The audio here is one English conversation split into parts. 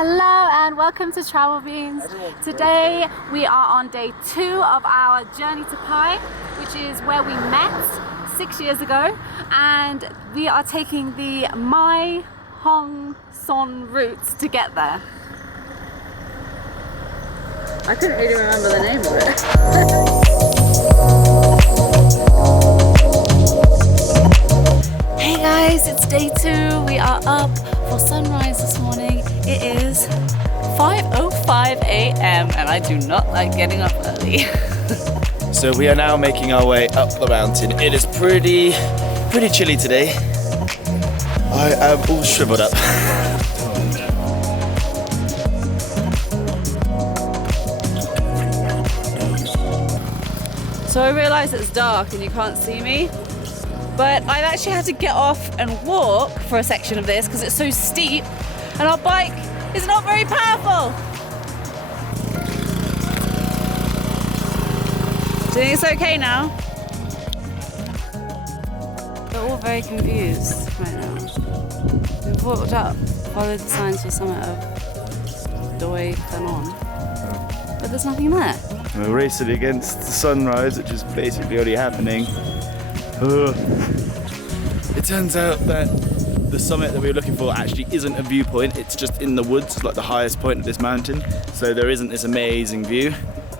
Hello and welcome to Travel Beans. Today we are on day 2 of our journey to Pai, which is where we met 6 years ago, and we are taking the Mae Hong Son route to get there. I couldn't really remember the name of it. Hey guys, it's day 2. We are up for sunrise this morning. It is 5:05 a.m. and I do not like getting up early. So we are now making our way up the mountain. It is pretty chilly today. I am all shriveled up. So I realise it's dark and you can't see me, but I've actually had to get off and walk for a section of this because it's so steep and our bike is not very powerful. Do you think it's okay now? We're all very confused right now. We've walked up, followed the signs for the summit of Doi Inthanon, but there's nothing there. We're racing against the sunrise, which is basically already happening. It turns out that the summit that we were looking for actually isn't a viewpoint, it's just in the woods, it's like the highest point of this mountain, so there isn't this amazing view,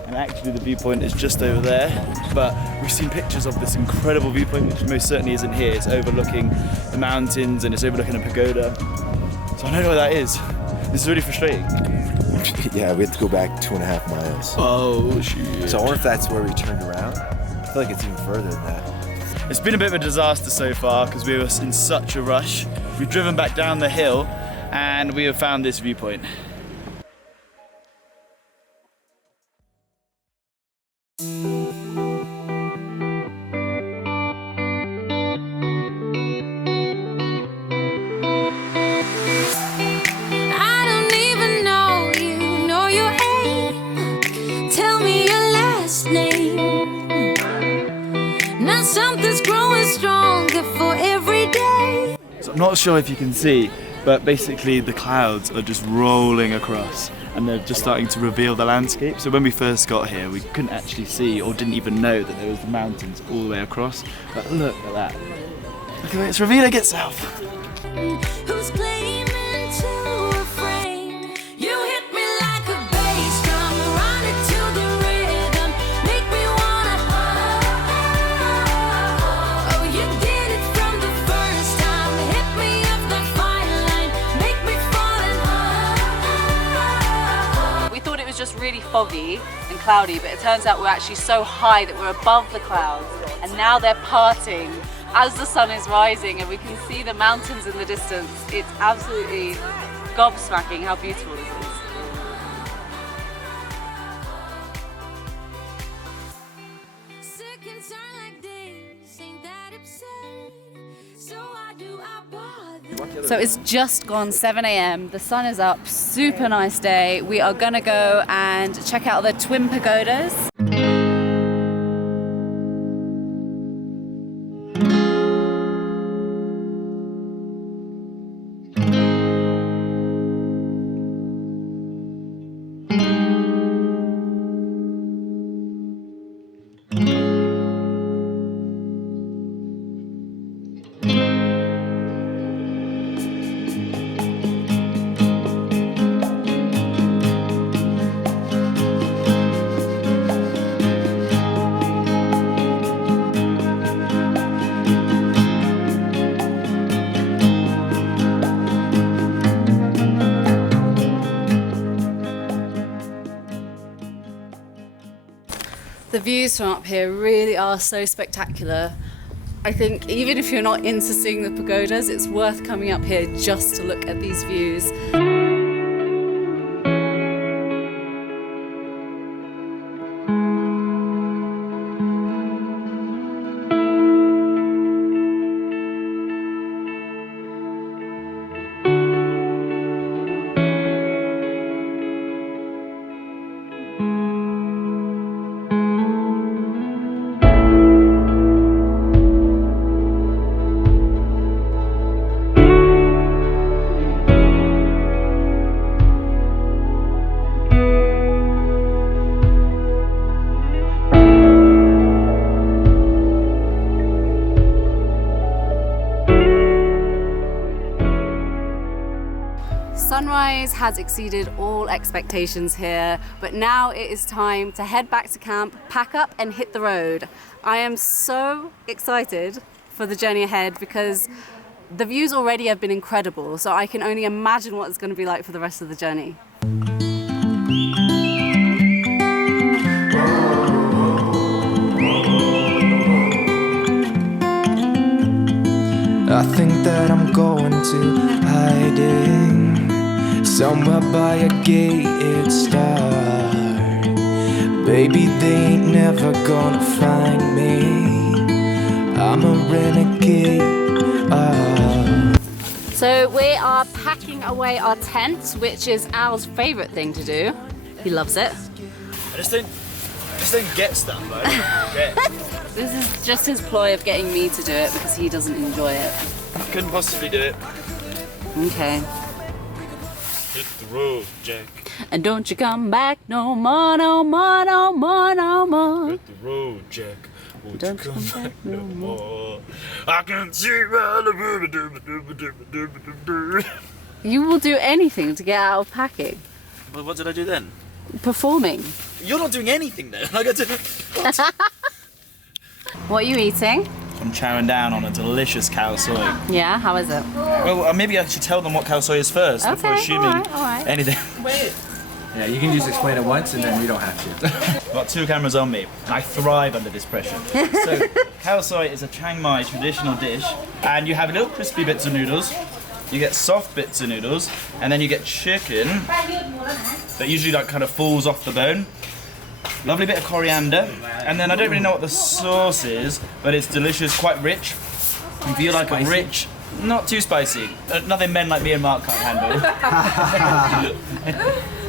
and actually the viewpoint is just over there, but we've seen pictures of this incredible viewpoint which most certainly isn't here. It's overlooking the mountains and it's overlooking a pagoda, so I don't know where that is. This is really frustrating. Yeah, we had to go back 2.5 miles. Oh shit. So I wonder if that's where we turned around. I feel like it's even further than that. It's been a bit of a disaster so far because we were in such a rush. We've driven back down the hill and we have found this viewpoint. Something's growing stronger for every day. So I'm not sure if you can see, but basically the clouds are just rolling across and they're just starting to reveal the landscape. So when we first got here, we couldn't actually see or didn't even know that there was the mountains all the way across. But look at that. Look at it, it's revealing itself. Who's claiming to refrain? You hit me like a bass drum, run it to the rhythm, make me wanna. Oh, you did it from the first time, hit me up the fine line, make me fall in love. We thought it was just really foggy and cloudy, but it turns out we're actually so high that we're above the clouds, and now they're parting as the sun is rising and we can see the mountains in the distance. It's absolutely gobsmacking how beautiful this is. So it's just gone 7 a.m. The sun is up, super nice day. We are gonna go and check out the twin pagodas. The views from up here really are so spectacular. I think even if you're not into seeing the pagodas, it's worth coming up here just to look at these views. Sunrise has exceeded all expectations here, but now it is time to head back to camp, pack up and hit the road. I am so excited for the journey ahead because the views already have been incredible, so I can only imagine what it's going to be like for the rest of the journey. I think that I'm going to hiding somewhere by a gated star. Baby, they ain't never gonna find me. I'm a renegade. So we are packing away our tent, which is Al's favourite thing to do. He loves it. I just don't get stuff. I don't get. This is just his ploy of getting me to do it because he doesn't enjoy it. I couldn't possibly do it. Okay. Hit the road, Jack. And don't you come back no more, no more, no more, no more. Hit the road, Jack. Won't Don't you come back no more? I can see. You will do anything to get out of packing. Well, what did I do then? Performing. You're not doing anything then. I got to. What are you eating? I'm chowing down on a delicious cow soy. Yeah, how is it? Well, maybe I should tell them what cow soy is first before Okay, assuming alright. anything. Wait. Yeah, you can just explain it once and then you don't have to. I've got 2 cameras on me. I thrive under this pressure. So, cow soy is a Chiang Mai traditional dish, and you have little crispy bits of noodles, you get soft bits of noodles, and then you get chicken that usually like kind of falls off the bone. Lovely bit of coriander, and then I don't really know what the sauce is, but it's delicious, quite rich. If you like a rich, not too spicy, nothing men like me and Mark can't handle.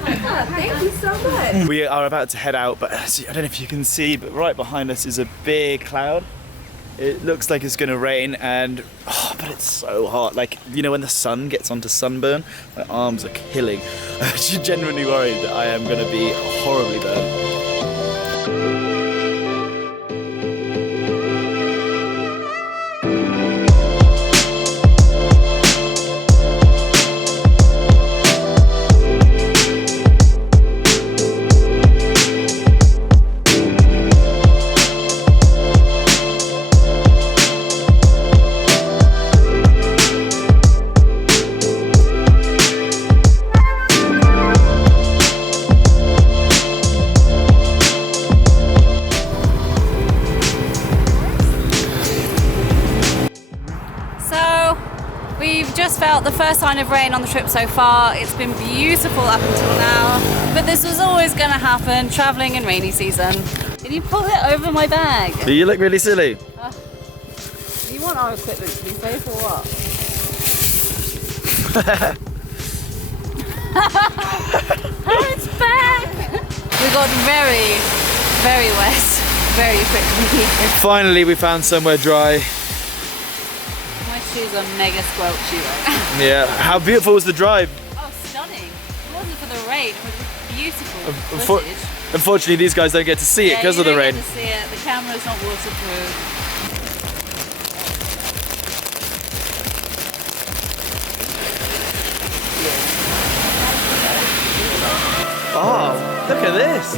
Thank you so much. We are about to head out, but I don't know if you can see, but right behind us is a big cloud. It looks like it's gonna rain, and but it's so hot. Like, you know, when the sun gets onto sunburn, my arms are killing. I'm actually genuinely worried that I am gonna be horribly burned. We've just felt the first sign of rain on the trip so far. It's been beautiful up until now, but this was always going to happen, travelling in rainy season. Can you pull it over my bag? You look really silly. You want our equipment to be safe or what? It's back! We got very, very wet very quickly. Finally, we found somewhere dry. Shoes are mega squelchy though. Yeah. How beautiful was the drive? Oh, stunning. It wasn't for the rain, it was beautiful footage. Unfortunately, these guys don't get to see it because of the rain. You don't get to see it. The camera's not waterproof. Oh, look at this.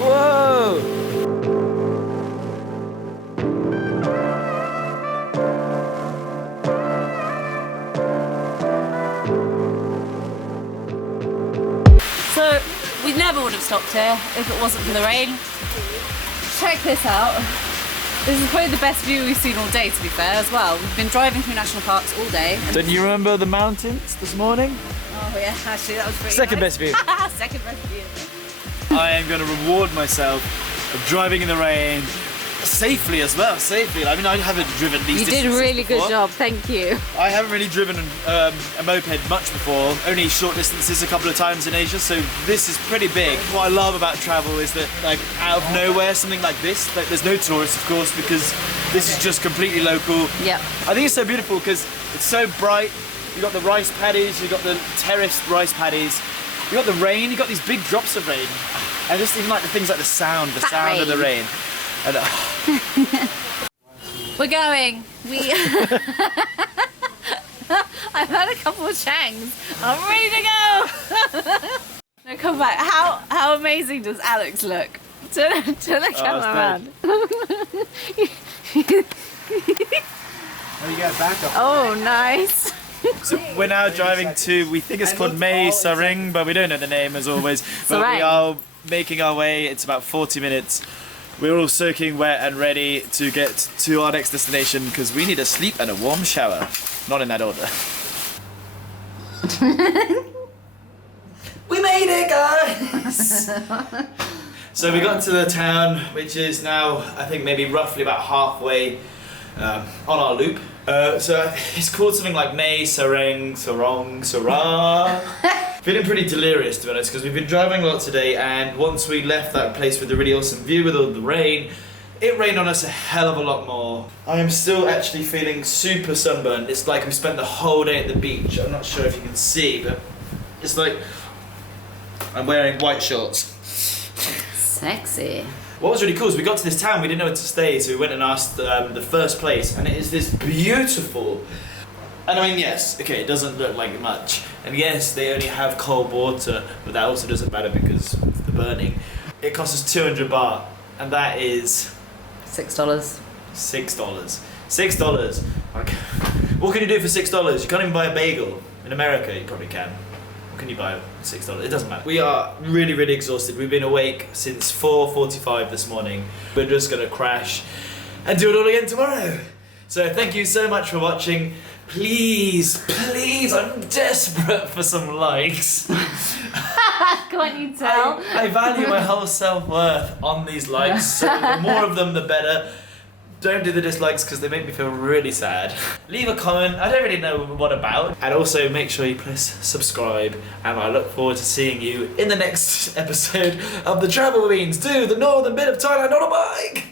Whoa. So, we never would have stopped here if it wasn't for the rain. Check this out. This is probably the best view we've seen all day, to be fair, as well. We've been driving through national parks all day. Don't you remember the mountains this morning? Oh yeah, actually that was pretty Second nice. best view. Second best view. I am going to reward myself of driving in the rain safely as well. Safely. I mean, I haven't driven these You did a really good job, thank you. I haven't really driven a moped much before, only short distances a couple of times in Asia, so this is pretty big. What I love about travel is that, like, out of nowhere, something like this, like, there's no tourists, of course, because this is just completely local. Yep. I think it's so beautiful because it's so bright. You've got the rice paddies, you've got the terraced rice paddies, you've got the rain, you've got these big drops of rain. I just even like the things like the sound of the rain. And, We're going. I I've had a couple of changs. I'm ready to go. No, come back. How amazing does Alex look? Turn the camera around. Oh, you got backup. Oh, nice. So we're now driving to, we think it's called Mae Saering, but we don't know the name as always. But we are making our way. It's about 40 minutes. We're all soaking wet and ready to get to our next destination because we need a sleep and a warm shower. Not in that order. We made it, guys! So we got to the town, which is now, I think, maybe roughly about halfway on our loop. So it's called something like Mae Saering, Sarang. Feeling pretty delirious, to be honest, because we've been driving a lot today, and once we left that place with the really awesome view with all the rain, it rained on us a hell of a lot more. I am still actually feeling super sunburned. It's like we spent the whole day at the beach. I'm not sure if you can see, but it's like I'm wearing white shorts. Sexy. What was really cool is we got to this town, we didn't know where to stay, so we went and asked the first place, and it is this beautiful, and I mean, yes, okay, it doesn't look like much, and yes, they only have cold water, but that also doesn't matter because of the burning. It costs us 200 baht, and that is $6. $6. Like, what can you do for $6? You can't even buy a bagel. In America, you probably can. What can you buy for $6? It doesn't matter. We are really, really exhausted. We've been awake since 4:45 this morning. We're just gonna crash and do it all again tomorrow. So thank you so much for watching. Please, I'm desperate for some likes. Can't you tell? I value my whole self-worth on these likes, so the more of them the better. Don't do the dislikes because they make me feel really sad. Leave a comment, I don't really know what about. And also make sure you press subscribe, and I look forward to seeing you in the next episode of the Travel Beans to the northern bit of Thailand on a bike.